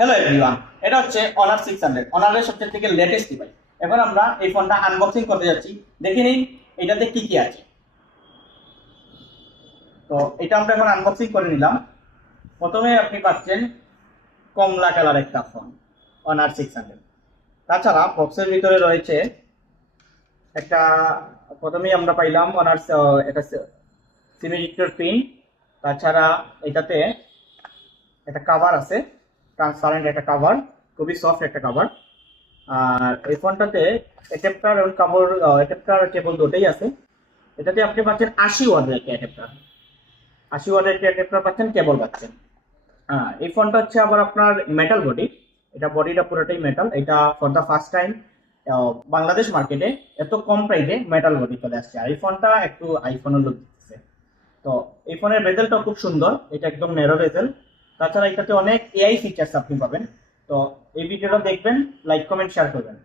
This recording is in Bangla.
হ্যালো এভরিওয়ান, এটা হচ্ছে অনার 600 অনারের সবচেয়ে থেকে লেটেস্ট ডিভাইস। এখন আমরা এই ফোনটা আনবক্সিং করতে যাচ্ছি। দেখে নিন এটাতে কি কি আছে। তো এটা আমরা এখন আনবক্সিং করে নিলাম। প্রথমে আপনি পাচ্ছেন কমলা কালার একটা ফোন, অনার 600। তাছাড়া বক্সের ভিতরে রয়েছে একটা, প্রথমেই আমরা পাইলাম অনার একটা সিমিলিটর পিন। তাছাড়া এটাতে একটা কভার আছে, ট্রান্সপারেন্ট একটা কভার, খুবই সফট একটা কভার। আর এই ফোনটাতে অ্যাডাপ্টার এবং কাপড়, অ্যাডাপ্টার কেবল দুটোই আছে। এটাতে আপনি পাচ্ছেন 80 ওয়াটের একটা অ্যাডাপ্টার, 80 ওয়াটের একটা অ্যাডাপ্টার পাচ্ছেন, কেবল পাচ্ছেন। এই ফোনটা হচ্ছে আবার আপনার মেটাল বডি, এটা বডিটা পুরোটাই মেটাল। এটা for the first time Bangladesh মার্কেটে এত কম প্রাইসে মেটাল বডি চলে আসছে। আর এই ফোনটা একটু আইফোনের লুক দিচ্ছে। তো এই ফোনের বেজেলটা খুব সুন্দর, এটা একদম ন্যারো বেজেল। তাছাড়া এটাতে অনেক এআই ফিচার্স আপনি পাবেন। তো এই ভিডিওটা দেখবেন, লাইক কমেন্ট শেয়ার করবেন।